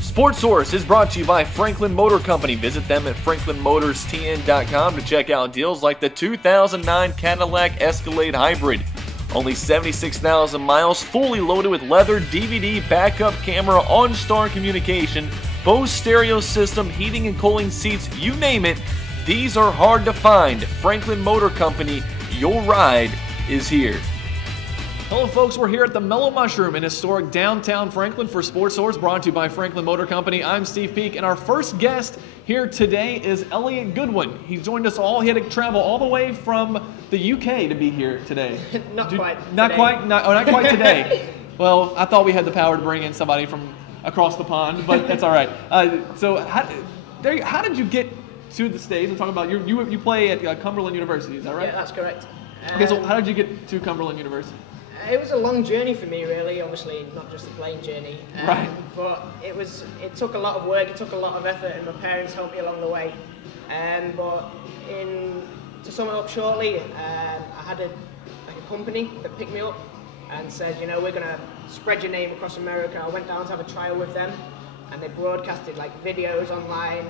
Sports Source is brought to you by Franklin Motor Company. Visit them at franklinmotorstn.com to check out deals like the 2009 Cadillac Escalade Hybrid. Only 76,000 miles, fully loaded with leather, DVD, backup camera, OnStar communication, Bose stereo system, heating and cooling seats, you name it. These are hard to find. Franklin Motor Company, your ride is here. Hello folks, we're here at the Mellow Mushroom in historic downtown Franklin for Sports Source, brought to you by Franklin Motor Company. I'm Steve Peak, and our first guest here today is Elliot Goodwin. He joined us all. He had to travel all the way from the UK to be here today. Not quite today. Well, I thought we had the power to bring in somebody from across the pond, but that's all right. So how did you get to the States? We're talking about you play at Cumberland University, is that right? Yeah, that's correct. Okay, so how did you get to Cumberland University? It was a long journey for me, really. Obviously, not just a playing journey. Right. But it took a lot of work. It took a lot of effort, and my parents helped me along the way. But to sum it up shortly, I had a company that picked me up and said, you know, we're gonna spread your name across America. I went down to have a trial with them, and they broadcasted like videos online,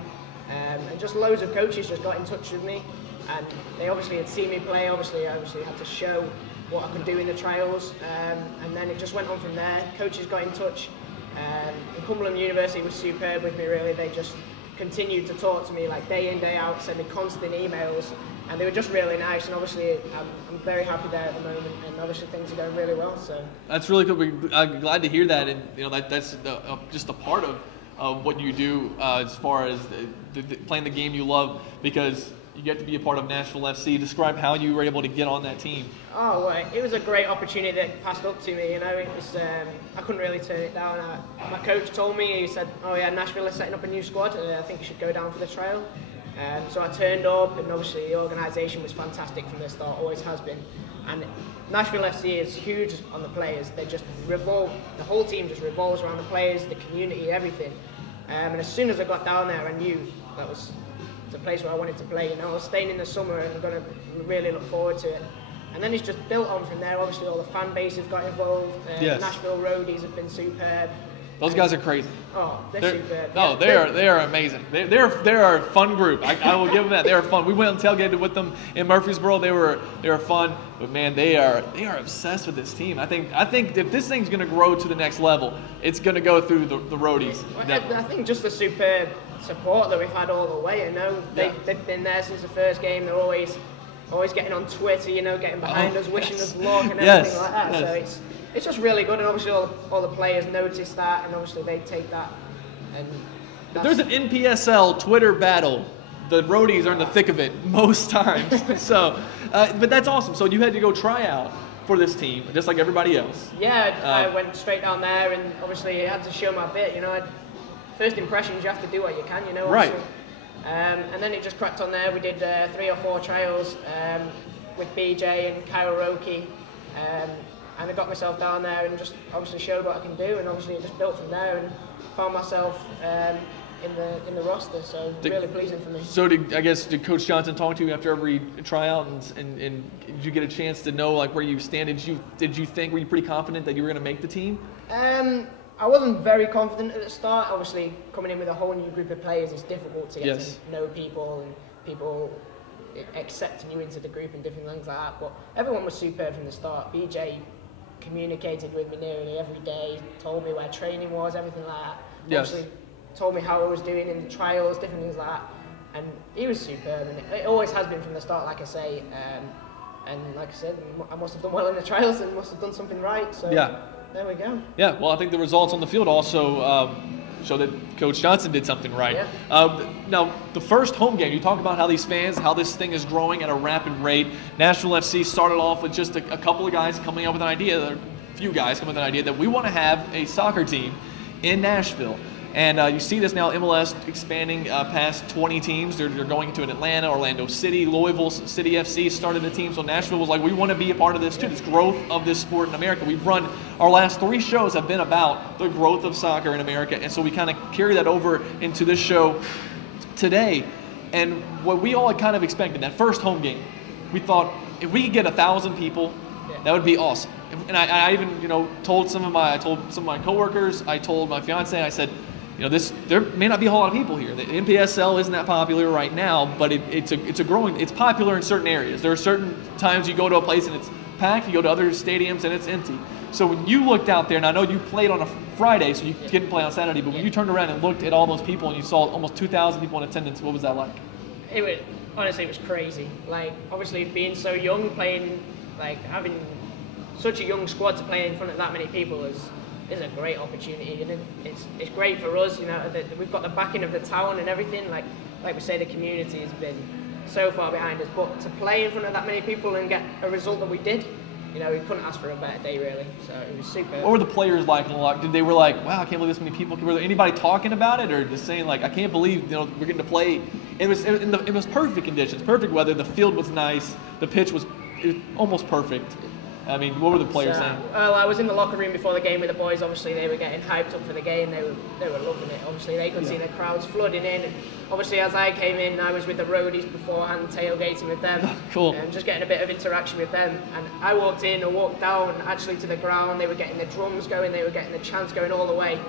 and just loads of coaches just got in touch with me, and they obviously had seen me play. Obviously, I had to show what I could do in the trials, and then it just went on from there. Coaches got in touch, and Cumberland University was superb with me, really. They just continued to talk to me like day in, day out, send me constant emails, and they were just really nice. And obviously, I'm very happy there at the moment, and obviously things are going really well. So that's really good. I'm glad to hear that, and you know that's just a part of what you do as far as playing the game you love, because you get to be a part of Nashville FC. Describe how you were able to get on that team. Oh, well, it was a great opportunity that passed up to me. You know, it was I couldn't really turn it down. My coach told me, he said, "Oh yeah, Nashville is setting up a new squad. I think you should go down for the trial." So I turned up, and obviously the organisation was fantastic from the start, always has been. And Nashville FC is huge on the players. They just revolve. The whole team just revolves around the players, the community, everything. And as soon as I got down there, I knew that was the place where I wanted to play. You know, I was staying in the summer, and I'm going to really look forward to it. And then it's just built on from there. Obviously, all the fan base have got involved. Yes. Nashville roadies have been superb. Those guys are crazy. Oh, they're superb. Oh, they are amazing. They're a fun group. I will give them that. They are fun. We went and tailgated with them in Murfreesboro. They were fun, but man, they are obsessed with this team. I think if this thing's going to grow to the next level, it's going to go through the roadies. I think just the superb support that we've had all the way. You know, they've been there since the first game. They're always getting on Twitter, you know, getting behind us, wishing us luck and everything like that. Yes. So it's just really good, and obviously all the players notice that, and obviously they take that. And if there's an NPSL Twitter battle, the roadies are in the thick of it most times. So, but that's awesome. So you had to go try out for this team, just like everybody else. Yeah, I went straight down there, and obviously I had to show my bit. You know, first impressions, you have to do what you can. You know, right. And then it just cracked on there. We did 3 or 4 trials with BJ and Kyle Roki, and I got myself down there and just obviously showed what I can do, and obviously it just built from there and found myself in the roster. So really pleasing for me. So did Coach Johnson talk to you after every tryout, and did you get a chance to know like where you stand? Were you pretty confident that you were going to make the team? I wasn't very confident at the start. Obviously, coming in with a whole new group of players, it's difficult to get to know people and people accepting you into the group and different things like that. But everyone was superb from the start. BJ communicated with me nearly every day, told me where training was, everything like that. Yes. Obviously, told me how I was doing in the trials, different things like that. And he was superb, and it always has been from the start, like I say. And like I said, I must have done well in the trials and must have done something right. So there we go. Yeah, well, I think the results on the field also show that Coach Johnson did something right. Yeah. Now, the first home game, you talk about how these fans, how this thing is growing at a rapid rate. Nashville FC started off with just a couple of guys coming up with an idea, a few guys coming up with an idea that we want to have a soccer team in Nashville. And you see this now, MLS expanding past 20 teams. They're going into an Atlanta, Orlando City, Louisville City FC started a team. So Nashville was like, we want to be a part of this too, this growth of this sport in America. We've run, our last 3 shows have been about the growth of soccer in America. And so we kind of carry that over into this show today. And what we all had kind of expected, that first home game, we thought if we could get 1,000 people Yeah. That would be awesome. And I even, told some of my coworkers, I told my fiance, I said, there may not be a whole lot of people here. The NPSL isn't that popular right now, but it's popular in certain areas. There are certain times you go to a place and it's packed, you go to other stadiums and it's empty. So when you looked out there, and I know you played on a Friday, so you didn't play on Saturday, but when you turned around and looked at all those people and you saw almost 2,000 people in attendance, what was that like? Honestly, it was crazy. Like, obviously being so young, playing, like having such a young squad to play in front of that many people is a great opportunity, and it's great for us. That we've got the backing of the town and everything. Like we say, the community has been so far behind us. But to play in front of that many people and get a result that we did, we couldn't ask for a better day, really. So it was super. What were the players like? They were like, wow, I can't believe this many people. Were there anybody talking about it, or just saying like, I can't believe we're getting to play? It was perfect conditions, perfect weather. The field was nice. The pitch was almost perfect. I mean, what were the players saying? Well, I was in the locker room before the game with the boys. Obviously, they were getting hyped up for the game. They were loving it. Obviously, they could see the crowds flooding in. And obviously, as I came in, I was with the roadies beforehand, tailgating with them. Cool. And just getting a bit of interaction with them. And I walked in and walked down actually to the ground. They were getting the drums going. They were getting the chants going all the way.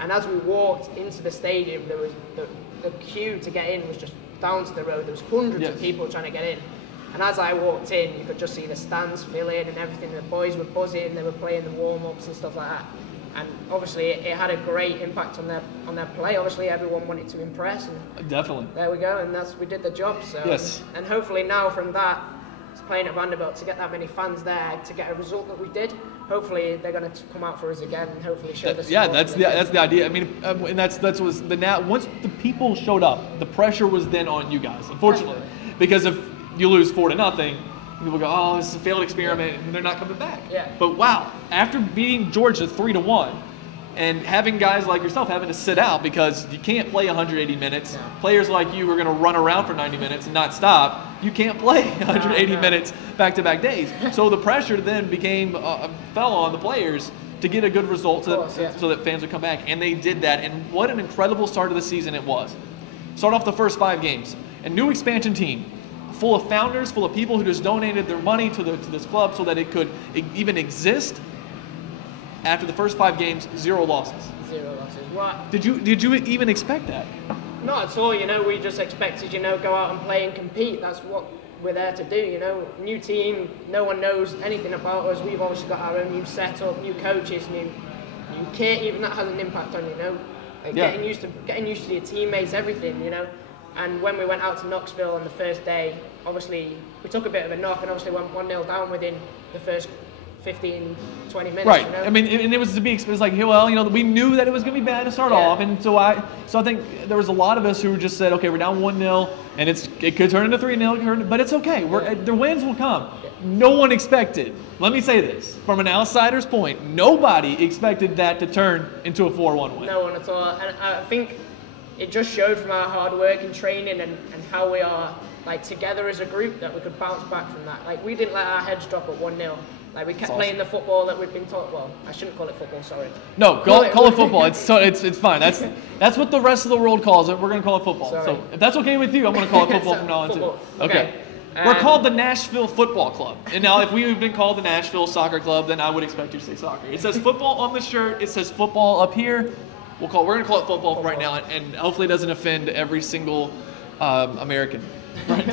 And as we walked into the stadium, there was the queue to get in was just down to the road. There was hundreds of people trying to get in. And as I walked in, you could just see the stands fill in and everything. The boys were buzzing, they were playing the warm-ups and stuff like that. And obviously, it had a great impact on their play. Obviously, everyone wanted to impress. And definitely. There we go, and we did the job. So. Yes. And hopefully now from that, playing at Vanderbilt, to get that many fans there, to get a result that we did, hopefully they're going to come out for us again and hopefully show the support. Yeah, that's the idea. I mean, and that's was once the people showed up, the pressure was then on you guys, unfortunately, because if you lose 4-0, people go, oh, this is a failed experiment, and they're not coming back. Yeah. But wow, after beating Georgia 3-1, and having guys like yourself having to sit out because you can't play 180 minutes, players like you are going to run around for 90 minutes and not stop. You can't play 180 minutes back-to-back days. So the pressure then fell on the players to get a good result so that fans would come back. And they did that. And what an incredible start of the season it was. Start off the first 5 games. A new expansion team, full of founders, full of people who just donated their money to this club so that it could even exist. After the first 5 games, 0 losses. 0 losses. What? Did you even expect that? Not at all. We just expected, go out and play and compete. That's what we're there to do. New team. No one knows anything about us. We've obviously got our own new setup, new coaches, new kit. Even that has an impact on getting used to your teammates, everything. And when we went out to Knoxville on the first day, obviously we took a bit of a knock and obviously went 1-0 down within the first 15, 20 minutes. Right. I mean, and it was to be expected. Like, well, we knew that it was going to be bad to start off, and so I think there was a lot of us who just said, okay, we're down 1-0, and it could turn into 3-0, but it's okay. The wins will come. Yeah. No one expected. Let me say this from an outsider's point: nobody expected that to turn into a 4-1 win. No one at all, and I think it just showed from our hard work and training and how we are together as a group that we could bounce back from that. We didn't let our heads drop at 1-0. We kept playing the football that we've been taught. Well, I shouldn't call it football. Sorry. No, call it football. It's fine. That's what the rest of the world calls it. We're going to call it football. Sorry. So if that's okay with you, I'm going to call it football from now on too. Okay. We're called the Nashville Football Club. And now, if we had been called the Nashville Soccer Club, then I would expect you to say soccer. It says football on the shirt. It says football up here. We're going to call it football right now, and hopefully it doesn't offend every single American. Right.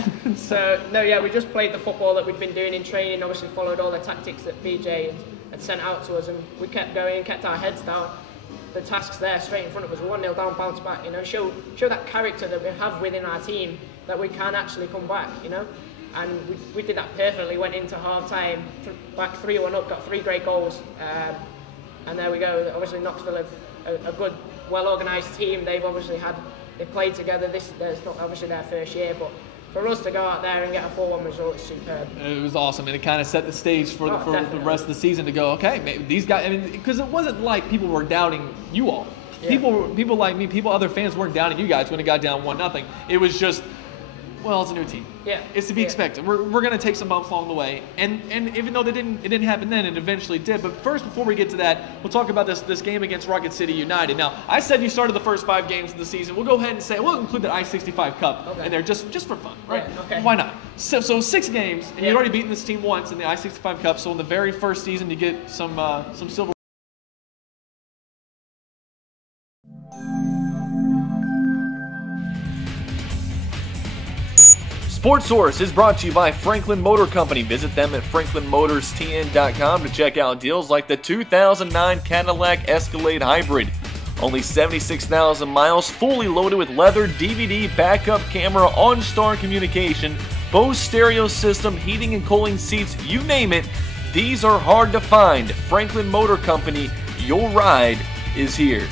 We just played the football that we'd been doing in training, obviously followed all the tactics that BJ had sent out to us, and we kept going, kept our heads down. The tasks there straight in front of us, 1-0 down, bounce back, show that character that we have within our team, that we can actually come back, and we did that perfectly, went into half-time, back 3-1 up, got 3 great goals, and there we go. Obviously Knoxville have a good, well-organised team. They played together. There's not obviously their first year, but for us to go out there and get a 4-1 result is superb. It was awesome, and it kind of set the stage for the rest of the season to go, okay, maybe these guys, because it wasn't like people were doubting you all. Yeah. People like me, other fans weren't doubting you guys when it got down 1-0. It was just, well, it's a new team. Yeah. It's to be expected. We're going to take some bumps along the way. And even though it didn't happen then, it eventually did. But first, before we get to that, we'll talk about this game against Rocket City United. Now, I said you started the first 5 games of the season. We'll go ahead and say we'll include the I-65 Cup in there just for fun, right? Yeah, okay. Why not? So 6 games, and you'd already beaten this team once in the I-65 Cup. So in the very first season, you get some silver. Sports Source is brought to you by Franklin Motor Company. Visit them at franklinmotorstn.com to check out deals like the 2009 Cadillac Escalade Hybrid. Only 76,000 miles, fully loaded with leather, DVD, backup camera, OnStar communication, Bose stereo system, heating and cooling seats, you name it. These are hard to find. Franklin Motor Company, your ride is here.